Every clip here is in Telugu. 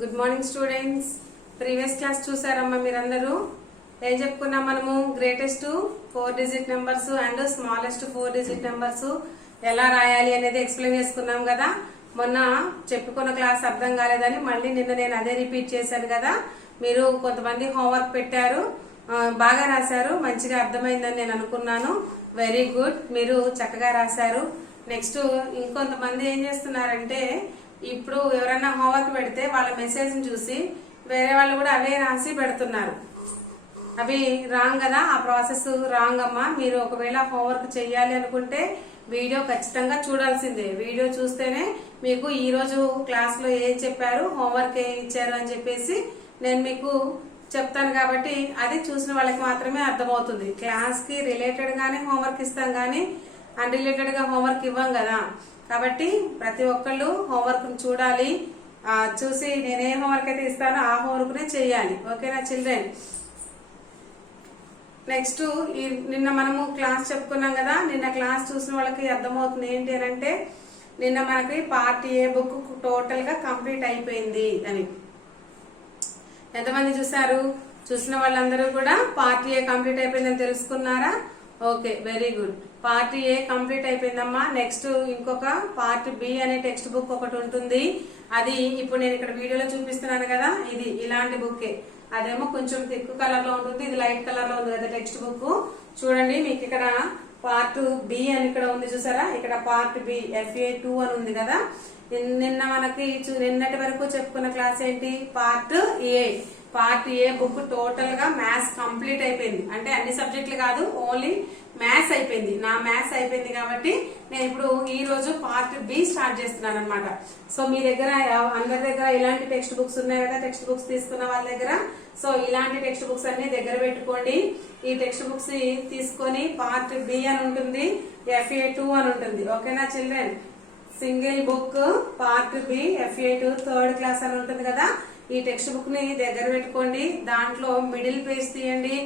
Good morning students. Previous class చూసారమ్మా మీరందరూ. ఏం చెప్పుకున్నాం మనము? Greatest 4 digit numbers and smallest 4 digit numbers ఎలా రాయాలి అనేది ఎక్స్ప్లెయిన్ చేసుకున్నాం కదా. మొన్న చెప్పుకున్న క్లాస్ అర్థం కాలేదని మళ్ళీ నిన్న నేను అదే రిపీట్ చేశాను కదా. మీరు కొంతమంది హోంవర్క్ పెట్టారు, బాగా రాశారు, మంచిగా అర్థమైందని నేను అనుకున్నాను. వెరీ గుడ్, మీరు చక్కగా రాశారు. నెక్స్ట్ ఇంకొంతమంది ఏం చేస్తున్నారంటే, ఇప్పుడు ఎవరైనా హోంవర్క్ పెడితే వాళ్ళ మెసేజ్ చూసి వేరే వాళ్ళు కూడా అవే రాసి పెడుతున్నారు. అవి రాంగ్ కదా, ఆ ప్రాసెస్ రాంగ్ అమ్మా. మీరు ఒకవేళ హోంవర్క్ చెయ్యాలి అనుకుంటే వీడియో ఖచ్చితంగా చూడాల్సిందే. వీడియో చూస్తేనే మీకు ఈ రోజు క్లాస్ లో ఏం చెప్పారు, హోంవర్క్ ఏం ఇచ్చారు అని చెప్పేసి నేను మీకు చెప్తాను. కాబట్టి అది చూసిన వాళ్ళకి మాత్రమే అర్థమవుతుంది. క్లాస్ కి రిలేటెడ్ గానే హోంవర్క్ ఇస్తాం కానీ అన్రిలేటెడ్ గా హోంవర్క్ ఇవ్వం కదా. కాబట్టి ప్రతి ఒక్కళ్ళు హోంవర్క్ చూడాలి, చూసి నేనే హోంవర్క్ అయితే ఇస్తానో ఆ హోంవర్క్ నే చేయాలి. ఓకేనా చిల్డ్రన్? నెక్స్ట్ నిన్న మనము క్లాస్ చెప్పుకున్నాం కదా. నిన్న క్లాస్ చూసిన వాళ్ళకి అర్థమవుతుంది ఏంటి అని అంటే, నిన్న మనకి పార్ట్ ఏ బుక్ టోటల్ గా కంప్లీట్ అయిపోయింది అని. ఎంతమంది చూసారు? చూసిన వాళ్ళందరూ కూడా పార్ట్ ఏ కంప్లీట్ అయిపోయిందని తెలుసుకున్నారా? Okay, very good. Part A complete అయిపోయిందమ్మా. నెక్స్ట్ ఇంకొక పార్ట్ బి అనే టెక్స్ట్ బుక్ ఒకటి ఉంటుంది. అది ఇప్పుడు నేను ఇక్కడ వీడియోలో చూపిస్తున్నాను కదా, ఇది ఇలాంటి బుక్. అదేమో కొంచెం థిక్ కలర్ లో ఉంటుంది, ఇది లైట్ కలర్ లో ఉంది కదా టెక్స్ట్ బుక్. చూడండి, మీకు ఇక్కడ పార్ట్ బి అని ఇక్కడ ఉంది చూసారా, ఇక్కడ పార్ట్ బి FA2 అని ఉంది కదా. నిన్న మనకి నిన్నటి వరకు చెప్పుకున్న క్లాస్ ఏంటి? Part A. Part A book total గా మ్యాథ్స్ కంప్లీట్ అయిపోయింది. అంటే అన్ని సబ్జెక్టులు కాదు, ఓన్లీ మ్యాథ్స్ అయిపోయింది. నా మ్యాథ్స్ అయిపోయింది కాబట్టి నేను ఇప్పుడు ఈ రోజు పార్ట్ బి స్టార్ట్ చేస్తున్నాను అనమాట. సో మీ దగ్గర అందరి దగ్గర ఇలాంటి టెక్స్ట్ బుక్స్ ఉన్నాయి కదా, టెక్స్ట్ బుక్స్ తీసుకున్న వాళ్ళ దగ్గర. సో ఇలాంటి టెక్స్ట్ బుక్స్ అన్ని దగ్గర పెట్టుకోండి. ఈ టెక్స్ట్ బుక్స్ తీసుకొని పార్ట్ బి అని ఉంటుంది, FA2 అని ఉంటుంది. ఓకేనా children? Single book part B FA2 third class అని ఉంటుంది కదా. ఈ టెక్స్ట్ బుక్ ని దగ్గర పెట్టుకోండి. దాంట్లో మిడిల్ పేజ్ తీయండి.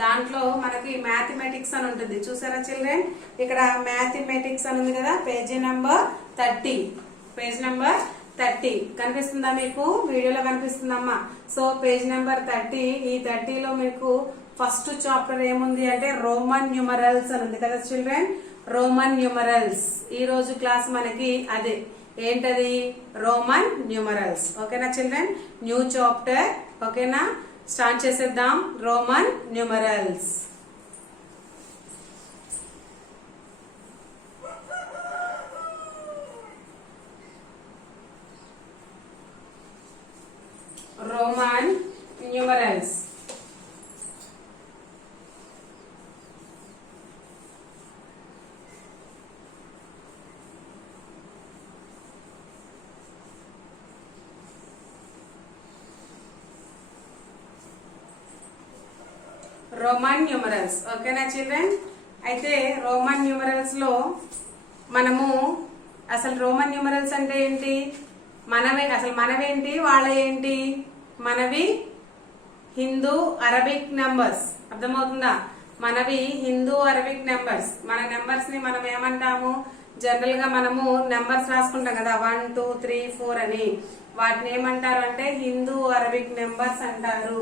దాంట్లో మనకి మ్యాథమెటిక్స్ అని ఉంటుంది చూసారా చిల్డ్రన్? ఇక్కడ మ్యాథమెటిక్స్ అని ఉంది కదా, పేజీ నెంబర్ 30. పేజ్ నెంబర్ 30 కనిపిస్తుందా మీకు? వీడియోలో కనిపిస్తుందమ్మా. So page number 30. ఈ 30లో మీకు ఫస్ట్ చాప్టర్ ఏముంది అంటే రోమన్ న్యూమరల్స్ అని ఉంది కదా చిల్డ్రన్. రోమన్ న్యూమరల్స్ ఈ రోజు క్లాస్ మనకి అదే. ఏంటది? Roman numerals. ఓకేనా చిల్డ్రన్? New chapter. ఓకేనా, స్టార్ట్ చేసేద్దాం. Roman numerals. Roman numerals. Roman numerals. ఓకేనా చిల్డ్రన్? అయితే రోమన్ న్యూమరల్స్ లో మనము అసలు రోమన్ న్యూమరల్స్ అంటే ఏంటి? మనవేంటి, వాళ్ళ ఏంటి? మనవి హిందూ అరబిక్ నెంబర్స్. అర్థమవుతుందా? మనవి హిందూ అరబిక్ నెంబర్స్. మన నెంబర్స్ ని మనం ఏమంటాము? జనరల్ గా మనము నెంబర్స్ రాసుకుంటాం కదా, 1 2 3 4 అని. వాటిని ఏమంటారు అంటే హిందూ అరబిక్ నెంబర్స్ అంటారు.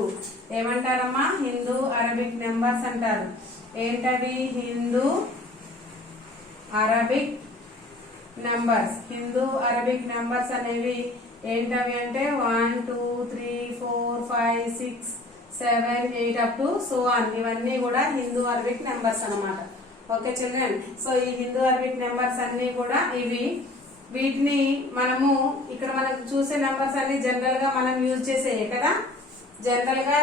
ఏమంటారమ్మా? హిందూ అరబిక్ నెంబర్స్ అంటారు. ఏంటవి? Hindu Arabic numbers. Hindu Arabic numbers అనేవి ఏంటవి అంటే 1 2 3 4 5 6 7 8 అప్ టు సో ఆన్. ఇవన్నీ కూడా హిందూ అరబిక్ నెంబర్స్ అన్నమాట. Okay children? సో ఈ హిందూ అరబిక్ నెంబర్స్ అన్ని కూడా ఇవి. వీటిని మనము ఇక్కడ మనకు చూసే నెంబర్స్ అన్ని జనరల్ గా మనం యూజ్ చేసేయే కదా. జనరల్ గా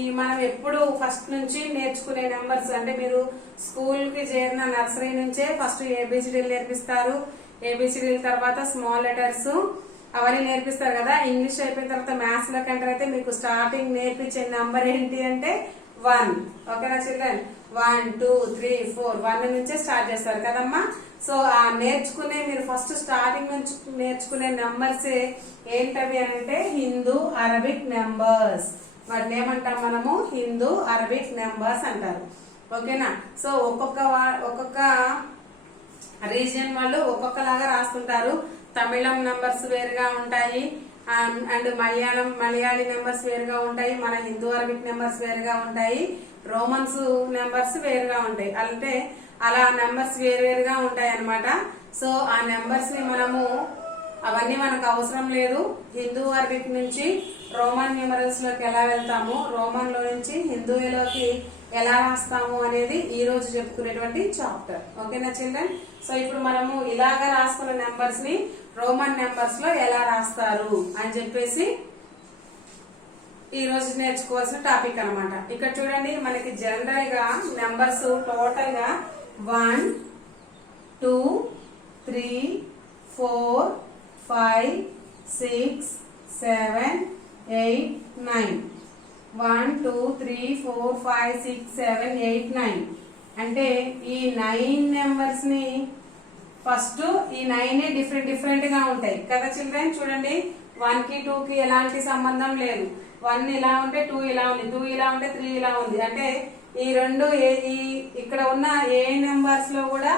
ఈ మనం ఎప్పుడు ఫస్ట్ నుంచి నేర్చుకునే నెంబర్స్ అంటే, మీరు స్కూల్ కి చేరిన నర్సరీ నుంచే ఫస్ట్ ABCDలు నేర్పిస్తారు. ABCDల తర్వాత స్మాల్ లెటర్స్ అవన్నీ నేర్పిస్తారు కదా. ఇంగ్లీష్ అయిపోయిన తర్వాత మ్యాథ్స్ లోకి ఎంటర్ అయితే మీకు స్టార్టింగ్ నేర్పించే నెంబర్ ఏంటి అంటే 1. ఓకేనా చిల్డ్రన్? 1 2 3 4 1 నుంచే స్టార్ట్ చేస్తారు కదమ్మా. సో ఆ నేర్చుకునే మీరు ఫస్ట్ స్టార్టింగ్ నుంచి నేర్చుకునే నెంబర్స్ ఏంటవి అంటే రీజన్ అరబిక్ నెంబర్స్. వాటిని ఏమంటాం మనము? హిందూ అరబిక్ నెంబర్స్ అంటారు. ఓకేనా? సో ఒక్కొక్క రీజియన్ వాళ్ళు ఒక్కొక్కలాగా రాస్తుంటారు. తమిళం నంబర్స్ వేరుగా ఉంటాయి, అండ్ మలయాళీ నెంబర్స్ వేరుగా ఉంటాయి, మన హిందూ అరబిక్ నెంబర్స్ వేరుగా ఉంటాయి, రోమన్స్ నెంబర్స్ వేరుగా ఉంటాయి. అంటే అలా నెంబర్స్ వేరువేరుగా ఉంటాయి అన్నమాట. సో ఆ నెంబర్స్ ని మనము అవన్నీ మనకు అవసరం లేదు. హిందూ అరబిక్ నుంచి రోమన్ న్యూమరల్స్ లోకి ఎలా వెళ్తాము, రోమన్ లో నుంచి హిందూలోకి ఎలా రాస్తాము అనేది ఈ రోజు చెప్పుకునేటువంటి చాప్టర్. ఓకేనా చిల్డ్రన్? సో ఇప్పుడు మనము ఇలాగా రాసుకున్న నెంబర్స్ ని రోమన్ నెంబర్స్ లో ఎలా రాస్తారు అని చెప్పేసి ఈ రోజు నేర్చుకోవాల్సిన టాపిక్ అన్నమాట. ఇక్కడ చూడండి, మనకి జనరల్ గా నెంబర్స్ టోటల్ గా 1 2 3 4 5 6 7 8 9 1 2 3 4 5 6 7 8 9 అంటే ఈ 9 నెంబర్స్ ని ఫస్ట్ ఈ 9 డిఫరెంట్ గా ఉంటాయి కదా చిల్డ్రన్. చూడండి, 1 కి 2 కి ఎలాంటి సంబంధం లేదు. 1 ఇలా ఉంటే 2 ఇలా ఉంది, 2 ఇలా ఉంటే 3 ఇలా ఉంది. అంటే ఈ రెండు ఇక్కడ ఉన్న ఏ నెంబర్స్ లో కూడా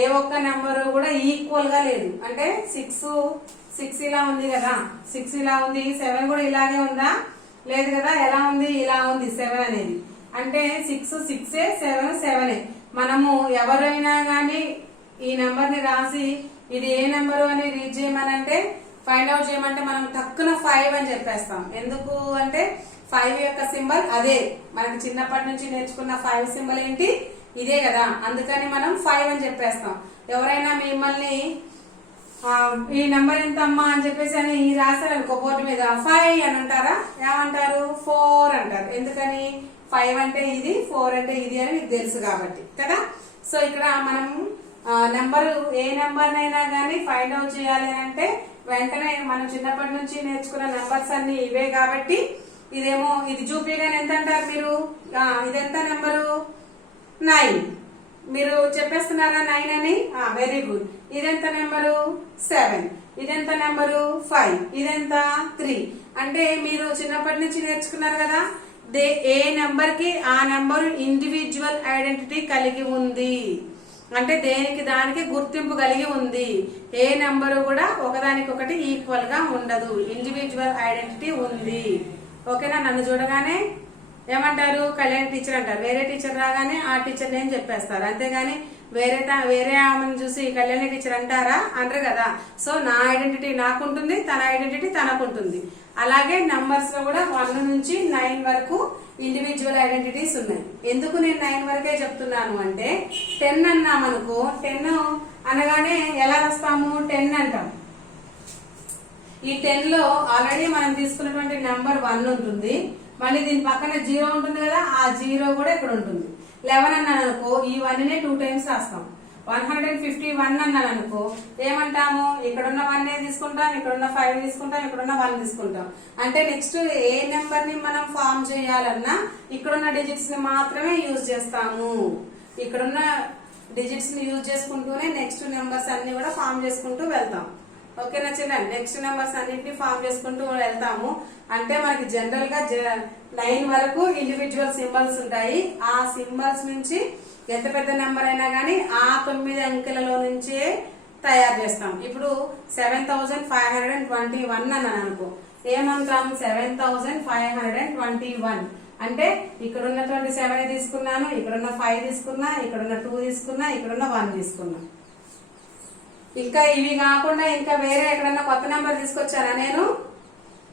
ఏ ఒక్క నెంబర్ కూడా ఈక్వల్ గా లేదు. అంటే 6 ఇలా ఉంది కదా, 6 ఇలా ఉంది. 7 కూడా ఇలాగే ఉందా? లేదు కదా. ఎలా ఉంది? ఇలా ఉంది 7 అనేది. అంటే 6 7 7. మనము ఎవరైనా గాని ఈ నెంబర్ ని రాసి ఇది ఏ నెంబరు అని రీడ్ చేయమని అంటే, ఫైండ్ అవుట్ చేయమంటే మనం తక్కువ 5 అని చెప్పేస్తాం. ఎందుకు అంటే 5 యొక్క సింబల్ అదే. మనకి చిన్నప్పటి నుంచి నేర్చుకున్న 5 సింబల్ ఏంటి? ఇదే కదా. అందుకని మనం 5 అని చెప్పేస్తాం. ఎవరైనా మిమ్మల్ని ఈ నెంబర్ ఎంత అమ్మా అని చెప్పేసి అని రాశారనుకో బోర్డు మీద, 5 అని అంటారా? ఏమంటారు? 4 అంటారు. ఎందుకని? 5 అంటే ఇది, 4 అంటే ఇది అని మీకు తెలుసు కాబట్టి కదా. సో ఇక్కడ మనం నెంబర్ ఏ నెంబర్ నైనా గానీ ఫైండ్ అవుట్ చేయాలి అంటే వెంటనే మనం చిన్నప్పటి నుంచి నేర్చుకున్న నెంబర్స్ అన్ని ఇవే కాబట్టి, ఇదేమో ఇది చూపిగానే ఎంత అంటారు మీరు? ఇదెంత నెంబరు? 9. మీరు చెప్పేస్తున్నారా 9 అని? Very good. ఇదెంత నెంబరు? 7. ఇదెంత నెంబరు? 5. ఇదెంత? 3. అంటే మీరు చిన్నప్పటి నుంచి నేర్చుకున్నారు కదా, ఏ నెంబర్ కి ఆ నెంబర్ ఇండివిజువల్ ఐడెంటిటీ కలిగి ఉంది. అంటే దేనికి దానికి గుర్తింపు కలిగి ఉంది. ఏ నెంబరు కూడా ఒకదానికొకటి ఈక్వల్ గా ఉండదు. ఇండివిజువల్ ఐడెంటిటీ ఉంది. ఓకేనా? నన్ను చూడగానే ఏమంటారు? కళ్యాణ్ టీచర్ అంటారు. వేరే టీచర్ రాగానే ఆ టీచర్ నేమ్ చెప్పేస్తారు. అంతేగాని వేరే ఆమెను చూసి కళ్యాణి టీచర్ అంటారా? అనరు కదా. సో నా ఐడెంటిటీ నాకుంటుంది, తన ఐడెంటిటీ తనకుంటుంది. అలాగే నంబర్స్ లో కూడా 1 నుంచి 9 వరకు ఇండివిజువల్ ఐడెంటిటీస్ ఉన్నాయి. ఎందుకు నేను 9 వరకే చెప్తున్నాను అంటే, 10 అన్నామనుకో, 10 అనగానే ఎలా రాస్తాము? 10 అంటాం. ఈ 10 లో ఆల్రెడీ మనం తీసుకున్నటువంటి నెంబర్ 1 ఉంటుంది. మళ్ళీ దీని పక్కన 0 ఉంటుంది కదా, ఆ 0 కూడా ఇక్కడ ఉంటుంది. 11 అన్నాను అనుకో, ఈ 1 నే 2 టైమ్స్ రాస్తాం. 151 అన్నాను అనుకో, ఏమంటాము? ఇక్కడున్న 1 తీసుకుంటాం, ఇక్కడున్న 5 తీసుకుంటాం, ఇక్కడున్న 1 తీసుకుంటాం. అంటే నెక్స్ట్ ఏ నెంబర్ ని మనం ఫామ్ చేయాలన్నా ఇక్కడున్న డిజిట్స్ ని మాత్రమే యూజ్ చేస్తాము. ఇక్కడున్న డిజిట్స్ ని యూజ్ చేసుకుంటూనే నెక్స్ట్ నెంబర్స్ అన్ని కూడా ఫామ్ చేసుకుంటూ వెళ్తాం. ఓకేనా చిల్డ్రన్? నెక్స్ట్ నెంబర్స్ అన్నింటినీ ఫామ్ చేసుకుంటూ వెళ్తాము. అంటే మనకి జనరల్ గా 9 వరకు ఇండివిజువల్ సింబల్స్ ఉంటాయి. ఆ సింబల్స్ నుంచి ఎంత పెద్ద నెంబర్ అయినా గానీ ఆ 9 అంకెలలో నుంచే తయారు చేస్తాం. ఇప్పుడు 7521 అన్నాను అనుకో, ఏమంటాం? 7521 అంటే ఇక్కడ ఉన్నటువంటి 7 తీసుకున్నాను, ఇక్కడున్న 5 తీసుకున్నా, ఇక్కడున్న 2 తీసుకున్నా, ఇక్కడున్న 1 తీసుకున్నా. ఇంకా ఇవి కాకుండా ఇంకా వేరే ఎక్కడన్నా కొత్త నెంబర్ తీసుకొచ్చానా నేను?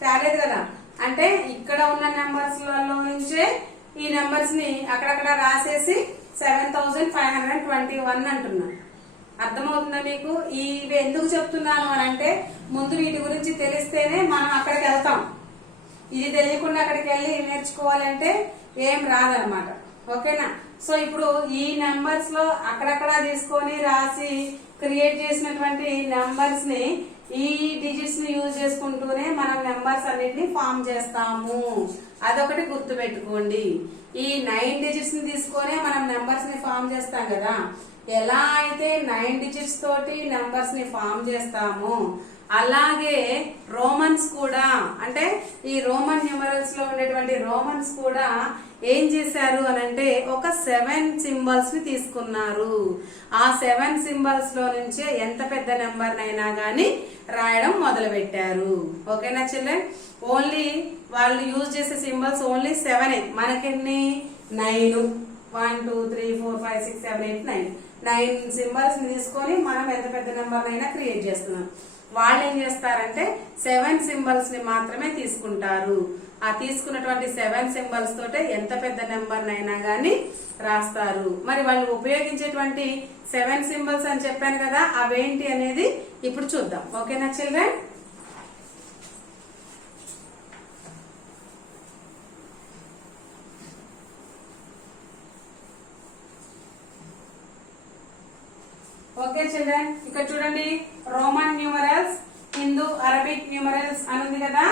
తేలేదు కదా. అంటే ఇక్కడ ఉన్న నెంబర్స్ లలో నుంచే ఈ నెంబర్స్ ని అక్కడక్కడ రాసేసి 7521 అంటున్నా. అర్థమవుతుందా మీకు? ఇవి ఎందుకు చెప్తున్నాను అని అంటే, ముందు వీటి గురించి తెలిస్తేనే మనం అక్కడికి వెళ్తాం. ఇది తెలియకుండా అక్కడికి వెళ్ళి నేర్చుకోవాలంటే ఏం రాదనమాట. ఓకేనా? సో ఇప్పుడు ఈ నెంబర్స్ లో అక్కడక్కడ తీసుకొని రాసి క్రియేట్ చేసినటువంటి నెంబర్స్ ని ఈ డిజిట్స్ ని యూజ్ చేసుకుంటూనే మనం నెంబర్స్ అన్నిటిని ఫామ్ చేస్తాము. అదొకటి గుర్తు పెట్టుకోండి. ఈ 9 డిజిట్స్ ని తీసుకొనే మనం నెంబర్స్ ని ఫామ్ చేస్తాం కదా. ఎలా అయితే 9 డిజిట్స్ తోటి నెంబర్స్ ని ఫామ్ చేస్తామో అలాగే రోమన్స్ కూడా, అంటే ఈ రోమన్ న్యూమరల్స్ లో ఉండేటువంటి రోమన్స్ కూడా ఏం చేశారు అని అంటే ఒక 7 సింబల్స్ ని తీసుకున్నారు. ఆ 7 సింబల్స్ లో నుంచే ఎంత పెద్ద నెంబర్ నైనా గానీ రాయడం మొదలు పెట్టారు. ఓకేనా చిల్డ్రన్? ఓన్లీ వాళ్ళు యూజ్ చేసే సింబల్స్ ఓన్లీ 7. మనకెన్ని 9, 1 2 3 4 5 6 7 8 9 9 సింబల్స్ ని తీసుకొని మనం ఎంత పెద్ద నెంబర్ అయినా క్రియేట్ చేస్తున్నాం. వాళ్ళు ఏం చేస్తారంటే 7 సింబల్స్ ని మాత్రమే తీసుకుంటారు. ఆ తీసుకున్నటువంటి 7 సింబల్స్ తోటే ఎంత పెద్ద నెంబర్ అయినా గానీ రాస్తారు. మరి వాళ్ళు ఉపయోగించేటువంటి 7 సింబల్స్ అని చెప్పాను కదా, అవేంటి అనేది ఇప్పుడు చూద్దాం. ఓకేనా చిల్డ్రన్? ఓకే చిల్డ్రన్, ఇక్కడ చూడండి Roman numerals, Hindu Arabic numerals అని ఉంది కదా.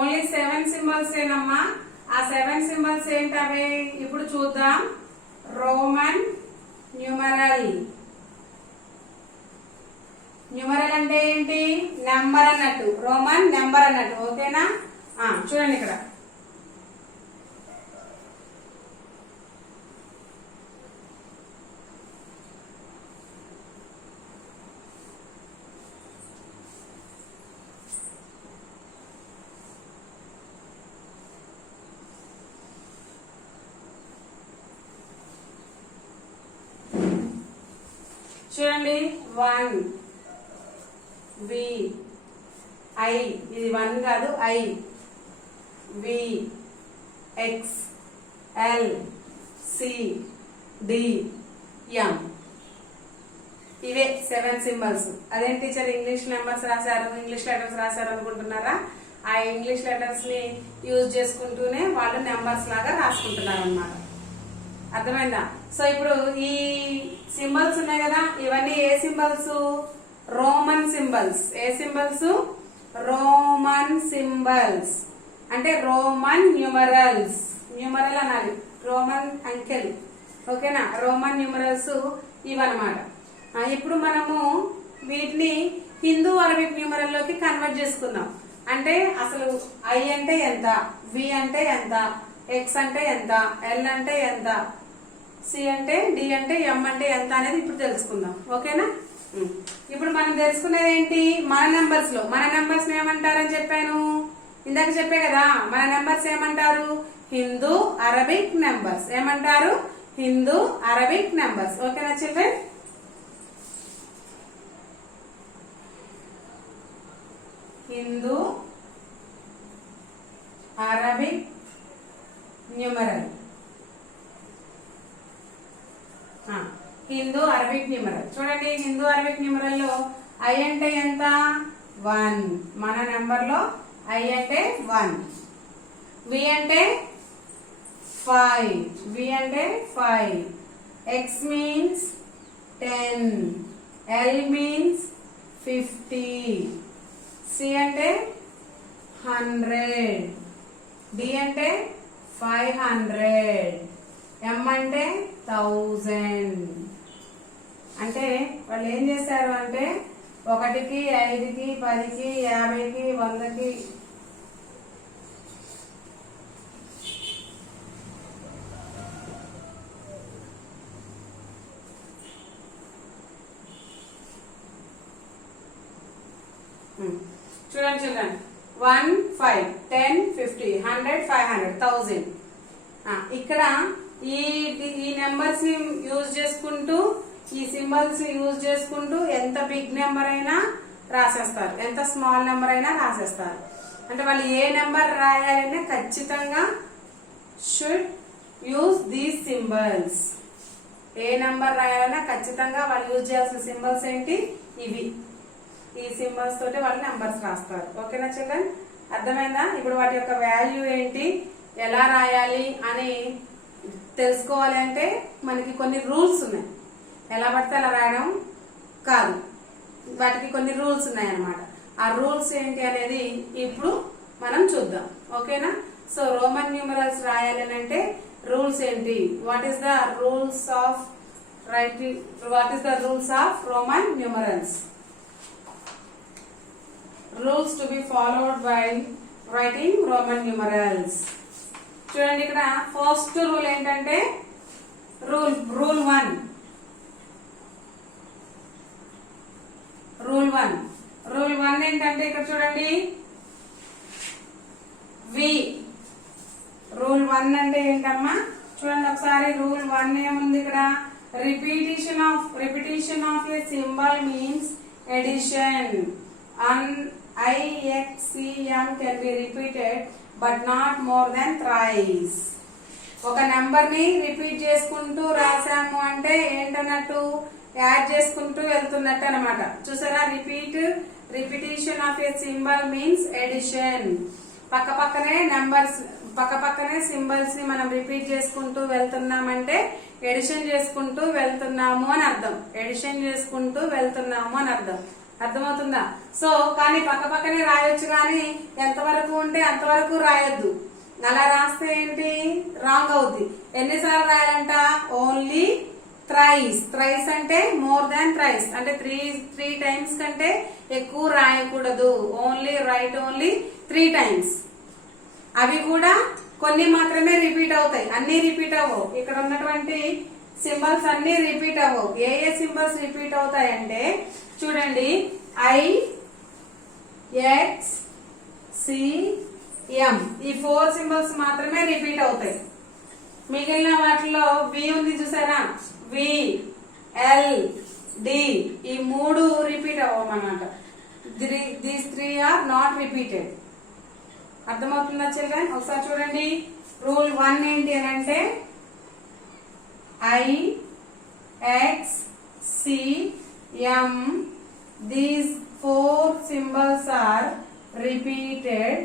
ఓన్లీ 7 సింబల్స్ ఏనమ్మా. ఆ 7 సింబల్స్ ఏంటవి ఇప్పుడు చూద్దాం. Roman numeral. న్యూమరల్ అంటే ఏంటి? నెంబర్ అన్నట్టు, రోమన్ నెంబర్ అన్నట్టు. ఓకేనా? చూడండి ఇక్కడ చూడండి 1 వి ఐ, ఇది 1 కాదు, I V X L C D M. ఇవే 7 సింబల్స్. అదేం టీచర్ ఇంగ్లీష్ నెంబర్స్ రాశారు, ఇంగ్లీష్ లెటర్స్ రాశారు అనుకుంటున్నారా? ఆ ఇంగ్లీష్ లెటర్స్ ని యూజ్ చేసుకుంటూనే వాళ్ళు నెంబర్స్ లాగా రాసుకుంటున్నారు అన్నమాట. అర్థమైందా? సో ఇప్పుడు ఈ సింబల్స్ ఉన్నాయి కదా, ఇవన్నీ ఏ సింబల్స్? Roman symbols. ఏ సింబల్స్? రోమన్ సింబల్స్ అంటే రోమన్ న్యూమరల్స్. న్యూమరల్ అనాలి, రోమన్ అంకెలు. ఓకేనా? రోమన్ న్యూమరల్స్ ఇవన్నమాట. ఇప్పుడు మనము వీటిని హిందూ అరబిక్ న్యూమరల్ లోకి కన్వర్ట్ చేసుకుందాం. అంటే అసలు ఐ అంటే ఎంత, వి అంటే ఎంత, ఎక్స్ అంటే ఎంత, ఎల్ అంటే ఎంత, సి అంటే, డి అంటే, ఎం అంటే ఎంత అనేది ఇప్పుడు తెలుసుకుందాం. ఓకేనా? ఇప్పుడు మనం తెలుసుకునేది ఏంటి? మన నెంబర్స్ లో, మన నెంబర్స్ ఏమంటారని చెప్పాను ఇందాక, చెప్పే కదా. మన నెంబర్స్ ఏమంటారు? Hindu Arabic numbers. ఏమంటారు? Hindu Arabic numbers. ఓకేనా children? Hindu Arabic numeral. Hindu Arabic numeral. చూడండి, హిందూ అరబిక్ న్యూమరల్ లో ఐ అంటే ఎంత? 1. మన నెంబర్ లో ఐ అంటే 1. వి అంటే 5. వి అంటే 5. X means 10. L means 50. C అంటే 100. డి అంటే 500. ఎం అంటే 1000. అంటే వాళ్ళు ఏం చేశారు అంటే 1కి 5కి 10కి 50కి 100కి చూడండి చూడండి 1 5 10 50 100 500 1000. ఇక్కడ ఈ నెంబర్స్ ని యూజ్ చేసుకుంటూ, ఈ సింబల్స్ ని యూజ్ చేసుకుంటూ ఎంత బిగ్ నెంబర్ అయినా రాసేస్తారు, ఎంత స్మాల్ నెంబర్ అయినా రాసేస్తారు. అంటే వాళ్ళు ఏ నెంబర్ రాయాలన్నా ఖచ్చితంగా షుడ్ యూజ్ దీస్ సింబల్స్. ఏ నెంబర్ రాయాలన్నా ఖచ్చితంగా వాళ్ళు యూజ్ చేయాల్సిన సింబల్స్ ఏంటి? ఇవి. ఈ సింబల్స్ తోటి వాళ్ళు నెంబర్స్ రాస్తారు. ఓకేనా చిల్డ్రన్? అర్థమైందా? ఇప్పుడు వాటి యొక్క వాల్యూ ఏంటి, ఎలా రాయాలి అని తెలుసుకోవాలి అంటే మనకి కొన్ని రూల్స్ ఉన్నాయి. ఎలా పడితే అలా రాయడం కాదు, వాటికి కొన్ని రూల్స్ ఉన్నాయి అన్నమాట. ఆ రూల్స్ ఏంటి అనేది ఇప్పుడు మనం చూద్దాం. ఓకేనా? సో రోమన్ న్యూమరల్స్ రాయాలని అంటే రూల్స్ ఏంటి, what is the rules of writing, what is the rules of Roman numerals, rules to be followed by writing Roman numerals. చూడండి ఇక్కడ ఫస్ట్ రూల్ ఏంటంటే రూల్ 1. రూల్ 1 ఏంటంటే ఇక్కడ చూడండి వి. రూల్ 1 అంటే ఏంటమ్మా చూడండి ఒకసారి. రూల్ 1 ఏముంది ఇక్కడ, repetition of a symbol means addition. IXCM can be repeated but not more than thrice. ఒక నెంబర్ ని రిపీట్ చేసుకుంటూ రాసాము అంటే ఏంటన్నట్టు, యాడ్ చేసుకుంటూ వెళ్తున్నట్టు అనమాట. చూసారా, repetition of a symbol means addition. పక్కపక్కనే సింబల్స్ ని మనం రిపీట్ చేసుకుంటూ వెళ్తున్నామంటే ఎడిషన్ చేసుకుంటూ వెళ్తున్నాము అని అర్థం. ఎడిషన్ చేసుకుంటూ వెళ్తున్నాము అని అర్థం. అర్థమవుతుందా? సో కానీ పక్కనే రాయొచ్చు, కానీ ఎంతవరకు ఉంటే అంతవరకు రాయొద్దు. అలా రాస్తే ఏంటి, రాంగ్ అవుద్ది. ఎన్నిసార్లు రాయాలంట, ఓన్లీ థ్రైస్. థ్రైస్ అంటే మోర్ దాన్ థ్రైస్, అంటే త్రీ టైమ్స్ కంటే ఎక్కువ రాయకూడదు. Only 3 times. అవి కూడా కొన్ని మాత్రమే రిపీట్ అవుతాయి, అన్ని రిపీట్ అవ్వవు. ఇక్కడ ఉన్నటువంటి సింబల్స్ అన్ని రిపీట్ అవ్వవు. ఏ సింబల్స్ రిపీట్ అవుతాయి అంటే చూడండి, IXCM ఈ 4 సింబల్స్ మాత్రమే రిపీట్ అవుతాయి. మిగిలిన వాటిలో వి ఉంది చూసారా, VLD ఈ 3 రిపీట్ అవ్వమన్నమాట. These 3 are not repeated. అర్థమవుతుందా చిల్డ్రన్? ఒకసారి చూడండి. రూల్ 1 ఏంటి అని అంటే IXCM these 4 symbols are repeated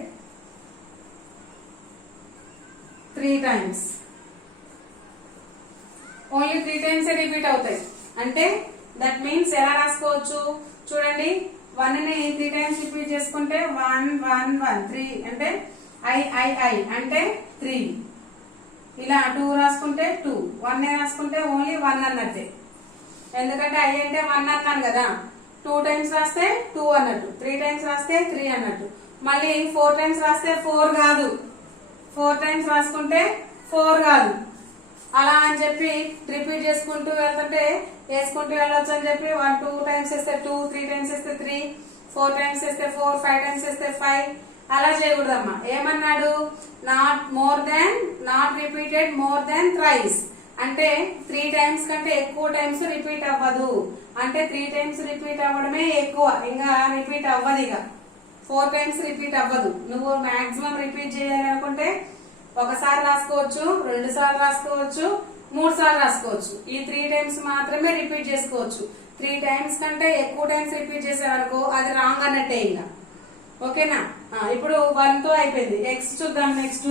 3 times. Only 3 times repeat అవుతాయి. అంటే దట్ మీన్స్ ఎలా రాసుకోవచ్చు చూడండి, 1 ని 3 times రిపీట్ చేసుకుంటే 1 1 1 3 అంటే I అంటే 3. ఇలా 2 రాసుకుంటే 2, 1 రాసుకుంటే ఓన్లీ 1 అన్నట్టే. ఎందుకంటే I అంటే 1 అన్నాను కదా. 2 times రాస్తే 2 అన్నట్టు, 3 times రాస్తే 3 అన్నట్టు. మళ్ళీ 4 times రాస్తే 4 కాదు, 4 times రాసుకుంటే 4 కాదు. అలా అని చెప్పి రిపీట్ చేసుకుంటూ వెళ్తుంటే వేసుకుంటూ వెళ్ళొచ్చు అని చెప్పి 1 2 times వేస్తే 2, 3 times వేస్తే 3, 4 times వేస్తే 4, 5 times వేస్తే 5. అలా చేయకూడదమ్మా. ఏమన్నాడు, not repeated more than thrice. అంటే 3 times కంటే ఎక్కువ టైమ్స్ రిపీట్ అవ్వదు. అంటే 3 times రిపీట్ అవ్వడమే ఎక్కువ, ఇంకా రిపీట్ అవ్వదు. ఇక 4 times రిపీట్ అవ్వదు. నువ్వు మాక్సిమం రిపీట్ చేయాలి అనుకుంటే ఒకసారి రాసుకోవచ్చు, 2 సార్లు రాసుకోవచ్చు, 3 సార్లు రాసుకోవచ్చు. ఈ 3 times మాత్రమే రిపీట్ చేసుకోవచ్చు. 3 times కంటే ఎక్కువ టైమ్స్ రిపీట్ చేసావనుకో అది రాంగ్ అన్నట్టే ఇంకా. ఓకేనా? ఇప్పుడు 1 తో అయిపోయింది. X చూద్దాం. నెక్స్ట్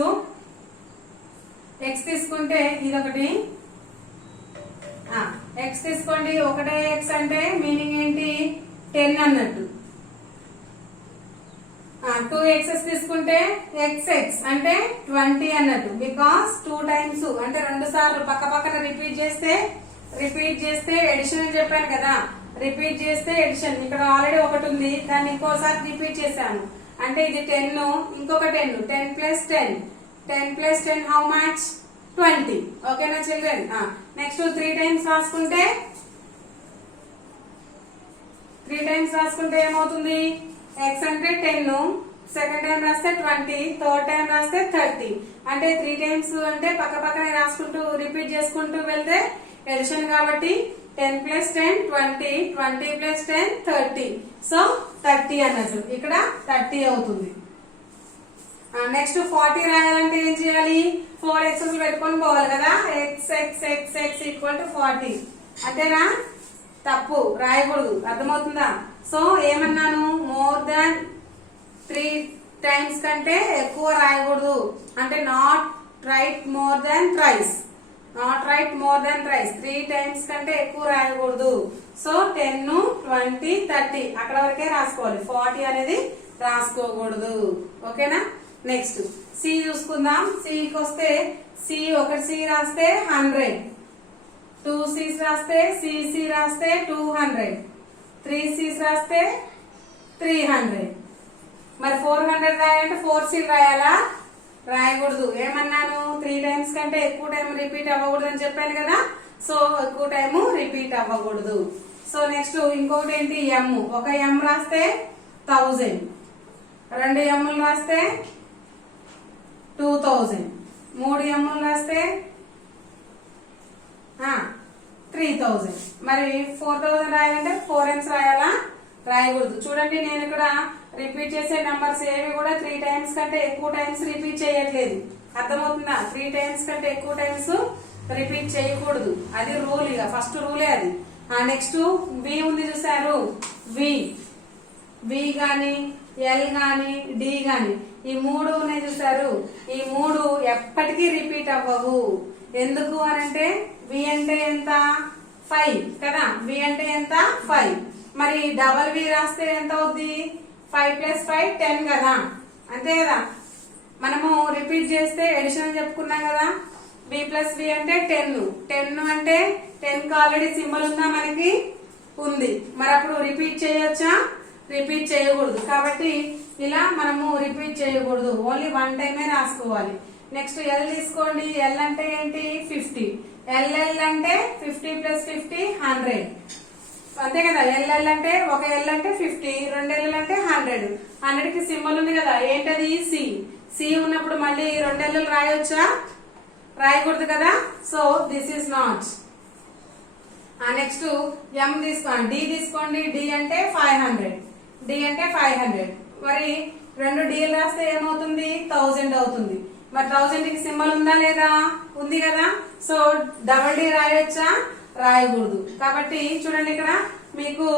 X తీసుకుంటే ఇదొకటి. X తీసుకోండి. ఒకటే X అంటే మీనింగ్ ఏంటి, 10 అన్నట్టు. 2 X's తీసుకుంటే XX అంటే 20 అన్నట్టు. బికాస్ 2 times అంటే 2 సార్లు పక్కన రిపీట్ చేస్తే ఎడిషన్ అని చెప్పాను కదా. రిపీట్ చేస్తే ఎడిషన్. ఇక్కడ ఆల్రెడీ ఒకటి ఉంది, దాన్ని ఇంకోసారి రిపీట్ చేశాను అంటే ఇది 10, ఇంకొక 10, 10 + 10, 10 + 10 హౌ మచ్ 20. ఓకేనా చిల్డ్రన్? నెక్స్ట్ 3 times రాసుకుంటే 3 times రాసుకుంటే ఏమవుతుంది, X అంటే 10, సెకండ్ టైం రాస్తే 20, థర్డ్ టైం రాస్తే 30. అంటే 3 times అంటే పక్కనే రాసుకుంటూ రిపీట్ చేసుకుంటూ వెళ్తే ఎడిషన్ కాబట్టి 10 + 10 20, 20 + 10 30. సో 30 అన్నట్టు. ఇక్కడ 30 అవుతుంది. నెక్స్ట్ 40 రాయాలంటే ఏం చేయాలి, 4 X's పెట్టుకొని పోవాలి కదా. X = 40. అంతేనా? తప్పు, రాయకూడదు. అర్థమవుతుందా? సో ఏమన్నాను, మోర్ దాన్ 3 times కంటే ఎక్కువ రాయకూడదు. అంటే not right more than thrice. 3 times కంటే ఎక్కువ రాయకూడదు. సో 10, 20, 30 అక్కడ వరకే రాసుకోవాలి, 40 అనేది రాసుకోకూడదు. ఓకేనా. నెక్స్ట్ సి చూసుకుందాం. సికి వస్తే ఒకటి సి రాస్తే 100, 2 C's రాస్తే సి రాస్తే 200, 3 C's రాస్తే 300. మరి 400 రాయాలంటే 4 C's రాయాలా? రాయకూడదు. ఏమన్నాను? 3 times కంటే ఎక్కువ టైం రిపీట్ అవ్వకూడదు అని చెప్పాను కదా. సో ఎక్కువ టైం రిపీట్ అవ్వకూడదు. సో నెక్స్ట్ ఇంకొకటి ఏంటి? ఎం. ఒక ఎం రాస్తే 1000, 2 ఎమ్లు రాస్తే 2000, 3 ఎమ్లు రాస్తే 3000. మరి 4000 రాయాలంటే 4 M's రాయాలా? రాయకూడదు. చూడండి, నేను ఇక్కడ రిపీట్ చేసే నెంబర్స్ ఏవి కూడా 3 times కంటే ఎక్కువ టైమ్స్ రిపీట్ చేయట్లేదు. అర్థమవుతుందా? 3 times కంటే ఎక్కువ టైమ్స్ రిపీట్ చేయకూడదు. అది రూల్, ఇక ఫస్ట్ రూలే అది. నెక్స్ట్ వి ఉంది చూసారు. వి గాని, ఎల్ గాని, డి గాని, ఈ 3 ఉన్నాయి చూసారు. ఈ 3 ఎప్పటికీ రిపీట్ అవ్వవు. ఎందుకు అనంటే వి అంటే ఎంత? 5 కదా. వి అంటే ఎంత? 5. మరి డబల్ వి రాస్తే ఎంత అవుద్ది? 5 + 5 10 కదా. అంతే కదా. మనము రిపీట్ చేస్తే ఎడిషన్ చెప్పుకున్నాం కదా. బి ప్లస్ వి అంటే 10 అంటే 10 కి ఆల్రెడీ సింబల్ ఉందా? మనకి ఉంది. మరి అప్పుడు రిపీట్ చేయొచ్చా? రిపీట్ చేయకూడదు. కాబట్టి ఇలా మనము రిపీట్ చేయకూడదు. ఓన్లీ 1 టైమే రాసుకోవాలి. నెక్స్ట్ ఎల్ తీసుకోండి. ఎల్ అంటే ఏంటి? 50. ఎల్ఎల్ అంటే 50 + 50 100. అంతే కదా. ఎల్ఎల్ అంటే ఒక ఎల్ అంటే 50, 2 ఎల్ అంటే 100. 100 కి సింబల్ ఉంది కదా. ఏంటది? సి. సి ఉన్నప్పుడు మళ్ళీ 2 ఎల్ రాయొచ్చా? రాయకూడదు కదా. So this is not. Next M తీసుకోండి. డి తీసుకోండి. డి అంటే 500. డి అంటే 500. మరి 2 డీలు రాస్తే ఏమవుతుంది? 1000 అవుతుంది. మరి 1000 కి సింబల్ ఉందా లేదా? ఉంది కదా. సో డబల్ డి రాయొచ్చా? రాయకూడదు. కాబట్టి చూడండి, ఇక్కడ మీకు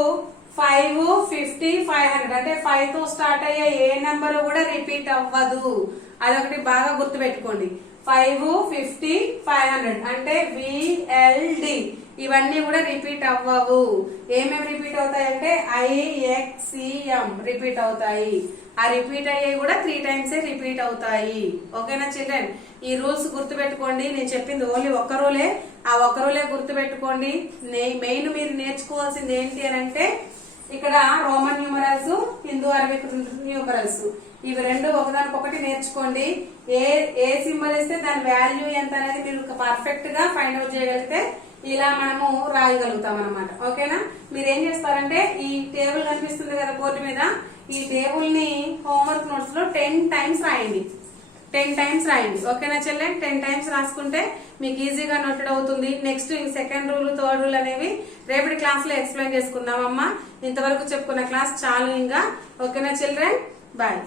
5, 50, 500 అంటే 5 తో స్టార్ట్ అయ్యే ఏ నెంబర్ కూడా రిపీట్ అవ్వదు. అదొకటి బాగా గుర్తు పెట్టుకోండి. 5, 50, 500 అంటే విఎల్డి ఇవన్నీ కూడా రిపీట్ అవ్వవు. ఏమేమి రిపీట్ అవుతాయి అంటే IXEM రిపీట్ అవుతాయి. ఆ రిపీట్ అయ్యేవి కూడా 3 times రిపీట్ అవుతాయి. ఓకేనా చిల్డ్రన్? ఈ రూల్స్ గుర్తు పెట్టుకోండి. నేను చెప్పింది ఓన్లీ ఒక్క రూలే. ఆ ఒక్క రూలే గుర్తు పెట్టుకోండి. మెయిన్ మీరు నేర్చుకోవాల్సింది ఏంటి అని అంటే ఇక్కడ Roman numerals, Hindu Arabic numerals, ఇవి రెండు ఒకదానికొకటి నేర్చుకోండి. ఏ సింబల్ ఇస్తే దాని వాల్యూ ఎంత అనేది మీరు పర్ఫెక్ట్ గా ఫైండ్ అవుట్ చేయగలిగితే ఇలా మనము రాయగలుగుతాం అనమాట. ఓకేనా? మీరు ఏం చేస్తారంటే ఈ టేబుల్ కనిపిస్తుంది కదా బోర్డు మీద, ఈ టేబుల్ ని హోంవర్క్ నోట్స్ లో 10 times రాయండి. 10 times రాయండి. ఓకేనా చెల్లెన్? 10 times రాసుకుంటే మీకు ఈజీగా నోటెడ్ అవుతుంది. Next second rule, third rule అనేవి రేపటి క్లాస్ లో ఎక్స్ప్లెయిన్ చేసుకుందామమ్మా. ఇంతవరకు చెప్పుకున్న క్లాస్ చాలు ఇంకా. ఓకేనా చిల్డ్రన్? బాయ్.